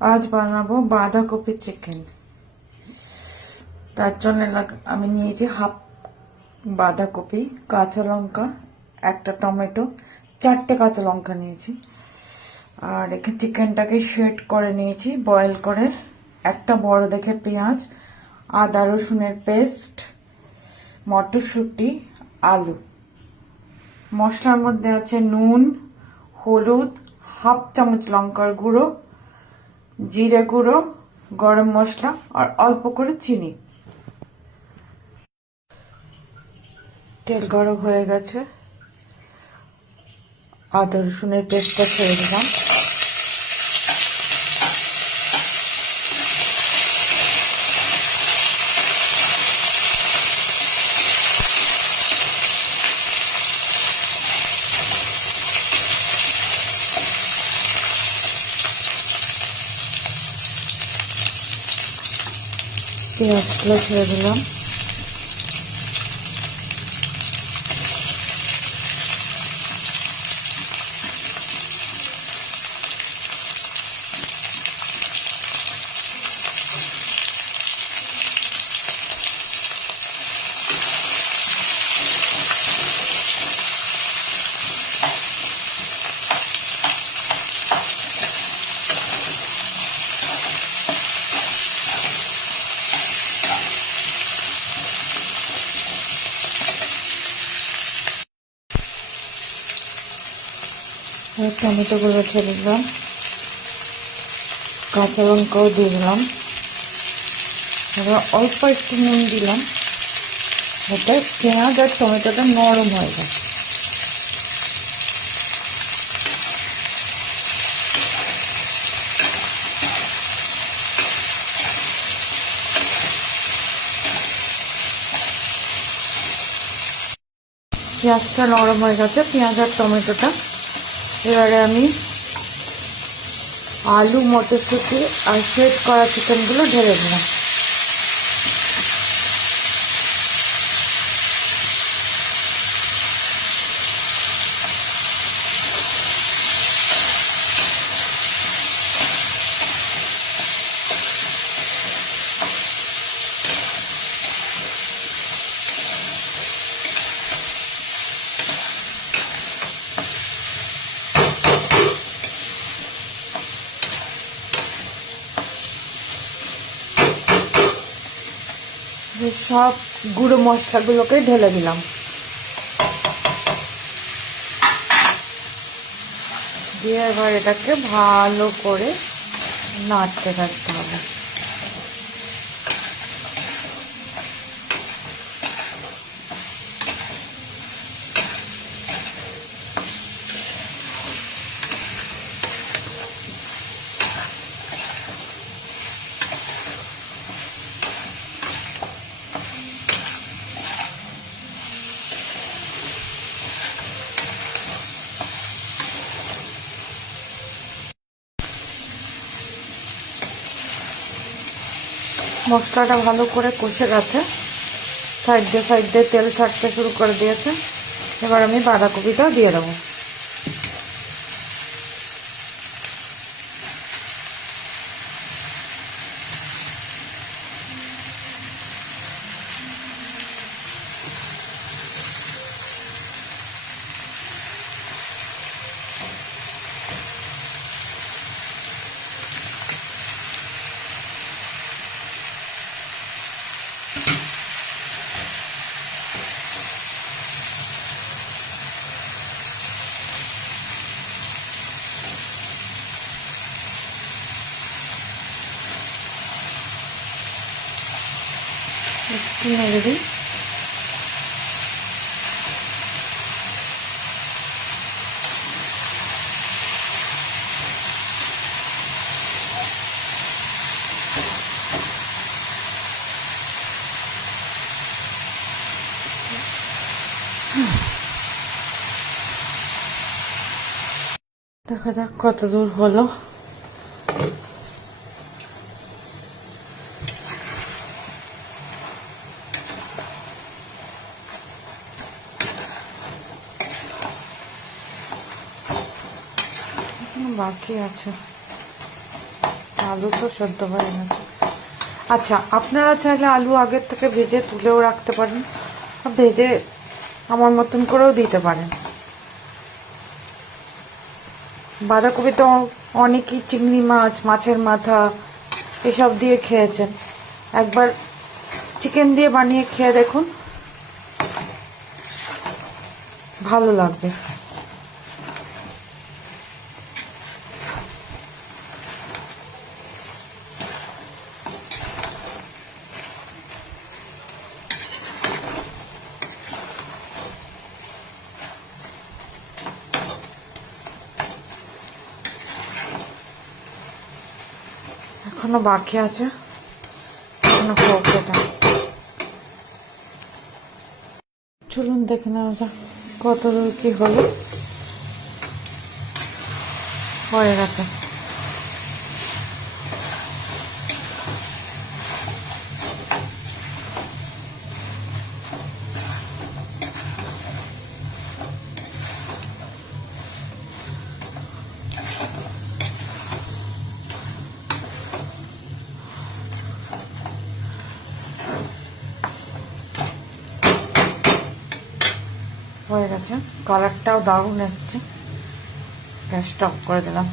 আজ বানাবো বাঁধাকপি চিকেন। তার জন্য আমি নিয়েছি হাফ বাঁধাকপি, কাঁচা লঙ্কা, একটা টমেটো, 4টে কাঁচা লঙ্কা নিয়েছি। আর এখানে চিকেনটাকে শেড করে নিয়েছি বয়েল করে। একটা বড় দেখে পেঁয়াজ, আদা রসুনের পেস্ট, মটরশুঁটি, আলু। মশলার মধ্যে আছে নুন, হলুদ, হাফ চামচ লঙ্কার গুঁড়ো, জিরে গুঁড়ো, গরম মশলা আর অল্প করে চিনি। তেল গরম হয়ে গেছে, আদা রসুনের পেস্টটা ছেড়ে দিলাম। পেঁয়াজগুলো ছেড়ে দিলাম। টমেটোগুলো ছেড়ে দিলাম, কাঁচা লঙ্কাও দিয়ে দিলাম। এবার অল্প একটু নুন দিলাম, যাতে পেঁয়াজ আর টমেটোটা নরম হয়ে যায়। পেঁয়াজটা নরম হয়ে গেছে, পেঁয়াজ আর টমেটোটা। এবারে আমি আলু, মটরশুঁটি আর শেড করা চিকেনগুলো ঢেলে দিলাম। সব গুঁড়ো মশলাগুলোকে ঢেলে দিলাম, দিয়ে এবার এটাকে ভালো করে নাড়তে থাকতে হবে। মশলাটা ভালো করে কষে গেছে, সাইড দিয়ে তেল ছাড়তে শুরু করে দিয়েছে। এবার আমি বাঁধাকপিটা দিয়ে দেবো। একটু নেড়ে দিই। দেখা যাক কত দূর হলো। বাকি আছে, আলু তো সেদ্ধ হয়ে গেছে। আচ্ছা, আপনারা চাইলে আলু আগের থেকে ভেজে তুলেও রাখতে পারেন, ভেজে আমার মতন করেও দিতে পারেন। বাঁধাকপি তো অনেকেই চিংড়ি মাছ, মাছের মাথা এসব দিয়ে খেয়েছেন, একবার চিকেন দিয়ে বানিয়ে খেয়ে দেখুন, ভালো লাগবে। এখনো বাকি আছে, এখনো হোক এটা। চলুন দেখে নেওয়া যাক কত দূর কি হলো। হয়ে গেছে। হয়ে গেছে, কালারটাও দারুণ এসছে। গ্যাসটা অফ করে দিলাম।